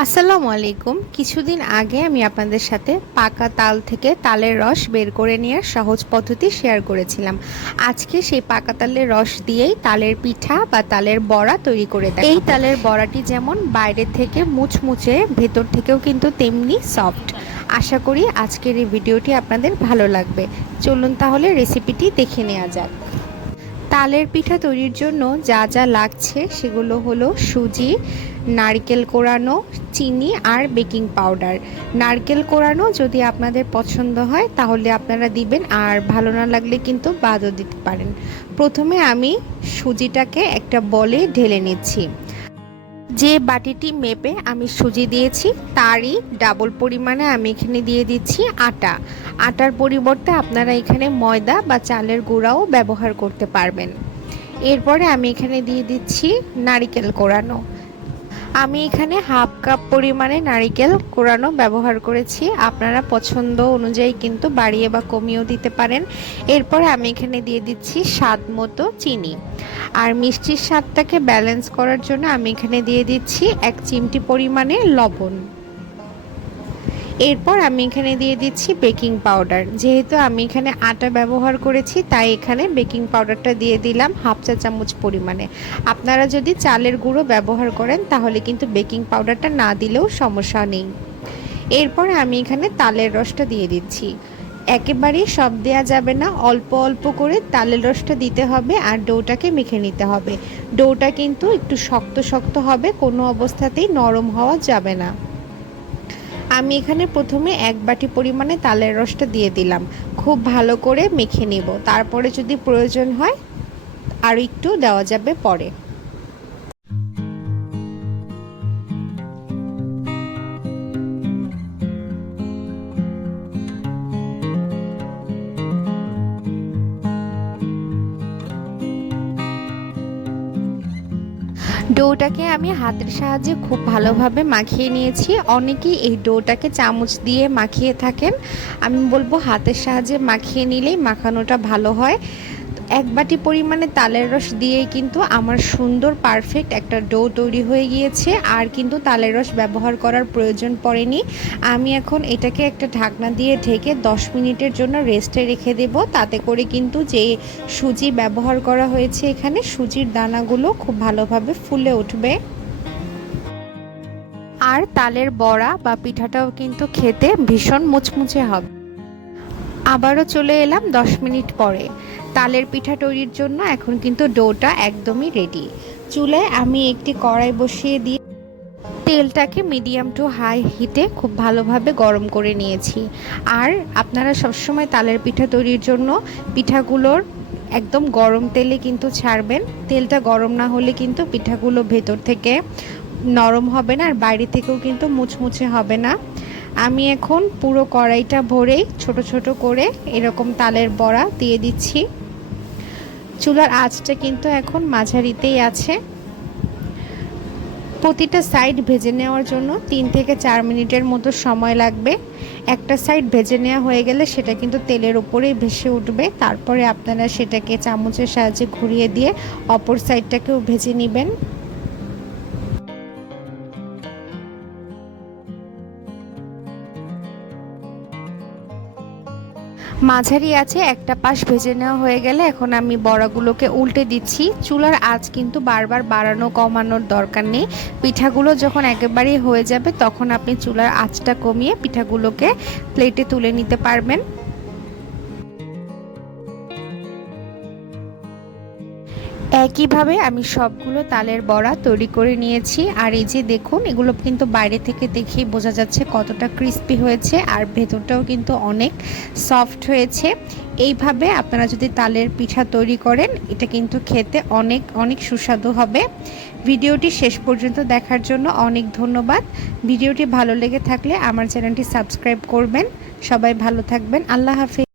আসসালামু আলাইকুম। কিছুদিন আগে আমি আপনাদের সাথে পাকা তাল থেকে তালের রস বের করে নেওয়ার সহজ পদ্ধতি শেয়ার করেছিলাম। আজকে সেই পাকা তালের রস দিয়েই তালের পিঠা বা তালের বড়া তৈরি করে দেখাবো। এই তালের বড়াটি যেমন বাইরে থেকে মুচমুচে, ভেতর থেকেও কিন্তু তেমনি সফট। আশা করি আজকের এই ভিডিওটি আপনাদের ভালো লাগবে। চলুন তাহলে রেসিপিটি দেখে নেওয়া যাক। তালের পিঠা তৈরির জন্য যা যা লাগছে সেগুলো হলো সুজি, নারকেল কোড়ানো, চিনি আর বেকিং পাউডার। নারকেল কোড়ানো যদি আপনাদের পছন্দ হয় তাহলে আপনারা দিবেন, আর ভালো না লাগলে কিন্তু বাদও দিতে পারেন। প্রথমে আমি সুজিটাকে একটা বলে ঢেলে নিচ্ছি। যে বাটিটি মেপে আমি সুজি দিয়েছি তারই ডাবল পরিমাণে আমি এখানে দিয়ে দিচ্ছি আটা। আটার পরিবর্তে আপনারা এখানে ময়দা বা চালের গুঁড়াও ব্যবহার করতে পারবেন। এরপরে আমি এখানে দিয়ে দিচ্ছি নারকেল কোড়ানো। আমি এখানে হাফ কাপ পরিমাণে নারকেল কোড়ানো ব্যবহার করেছি। আপনারা পছন্দ অনুযায়ী কিন্তু বাড়িয়ে বা কমিয়েও দিতে পারেন। এরপরে আমি এখানে দিয়ে দিচ্ছি স্বাদ মতো চিনি। আর মিষ্টির স্বাদটাকে ব্যালেন্স করার জন্য আমি এখানে দিয়ে দিচ্ছি 1 চিমটি পরিমাণে লবণ। এরপর আমি এখানে দিয়ে দিচ্ছি বেকিং পাউডার। যেহেতু আমি এখানে আটা ব্যবহার করেছি তাই এখানে বেকিং পাউডারটা দিয়ে দিলাম হাফ চা চামচ পরিমাণে। আপনারা যদি চালের গুঁড়ো ব্যবহার করেন তাহলে কিন্তু বেকিং পাউডারটা না দিলেও সমস্যা নেই। এরপর আমি এখানে তালের রসটা দিয়ে দিচ্ছি। একেবারেই সব দেওয়া যাবে না, অল্প অল্প করে তালের রসটা দিতে হবে আর ডোটাকে মেখে নিতে হবে। ডোটা কিন্তু একটু শক্ত শক্ত হবে, কোনো অবস্থাতেই নরম হওয়া যাবে না। আমি এখানে প্রথমে 1 বাটি পরিমাণে তালের রসটা দিয়ে দিলাম। খুব ভালো করে মেখে নেব, তারপরে যদি প্রয়োজন হয় আরও একটু দেওয়া যাবে পরে। ডোটাকে আমি হাতের সাহায্যে খুব ভালোভাবে মাখিয়ে নিয়েছি। অনেকেই এই ডোটাকে চামচ দিয়ে মাখিয়ে থাকেন, আমি বলবো হাতের সাহায্যে মাখিয়ে নিলেই মাখানোটা ভালো হয়। 1 বাটি পরিমাণে তালের রস দিয়েই কিন্তু আমার সুন্দর পারফেক্ট একটা ডো তৈরি হয়ে গিয়েছে, আর কিন্তু তালের রস ব্যবহার করার প্রয়োজন পড়েনি। আমি এখন এটাকে একটা ঢাকনা দিয়ে ঢেকে 10 মিনিটের জন্য রেস্টে রেখে দেব। তাতে করে কিন্তু যে সুজি ব্যবহার করা হয়েছে এখানে, সুজির দানাগুলো খুব ভালোভাবে ফুলে উঠবে। আর তালের বড়া বা পিঠাটাও কিন্তু খেতে ভীষণ মুচমুচে হবে। আবারও চলে এলাম 10 মিনিট পরে। তালের পিঠা তৈরির জন্য এখন কিন্তু ডোটা একদমই রেডি। চুলায় আমি একটি কড়াই বসিয়ে দিয়ে তেলটাকে মিডিয়াম টু হাই হিটে খুব ভালোভাবে গরম করে নিয়েছি। আর আপনারা সবসময় তালের পিঠা তৈরির জন্য পিঠাগুলোর একদম গরম তেলে কিন্তু ছাড়বেন। তেলটা গরম না হলে কিন্তু পিঠাগুলো ভেতর থেকে নরম হবে না, আর বাইরে থেকেও কিন্তু মুচমুচে হবে না। আমি এখন পুরো কড়াইটা ভরেই ছোট ছোট করে এরকম তালের বড়া দিয়ে দিচ্ছি। চুলার আঁচটা কিন্তু এখন মাঝারিতেই আছে। প্রতিটা সাইড ভেজে নেওয়ার জন্য 3 থেকে 4 মিনিটের মতো সময় লাগবে। একটা সাইড ভেজে নেওয়া হয়ে গেলে সেটা কিন্তু তেলের উপরেই ভেসে উঠবে। তারপরে আপনারা সেটাকে চামচের সাহায্যে ঘুরিয়ে দিয়ে অপর সাইডটাকেও ভেজে নেবেন। মাঝারি আছে একটা পাশ ভেজে নেওয়া হয়ে গেলে এখন আমি বড়াগুলোকে উল্টে দিচ্ছি। চুলার আঁচ কিন্তু বারবার বাড়ানো কমানোর দরকার নেই। পিঠাগুলো যখন একেবারেই হয়ে যাবে তখন আপনি চুলার আঁচটা কমিয়ে পিঠাগুলোকে প্লেটে তুলে নিতে পারবেন। একইভাবে আমি সবগুলো তালের বড়া তৈরি করে নিয়েছি। আর এই যে দেখুন, এগুলো কিন্তু বাইরে থেকে দেখেই বোঝা যাচ্ছে কতটা ক্রিস্পি হয়েছে, আর ভেতরটাও কিন্তু অনেক সফট হয়েছে। এইভাবে আপনারা যদি তালের পিঠা তৈরি করেন এটা কিন্তু খেতে অনেক অনেক সুস্বাদু হবে। ভিডিওটি শেষ পর্যন্ত দেখার জন্য অনেক ধন্যবাদ। ভিডিওটি ভালো লেগে থাকলে আমার চ্যানেলটি সাবস্ক্রাইব করবেন। সবাই ভালো থাকবেন। আল্লাহ হাফেজ।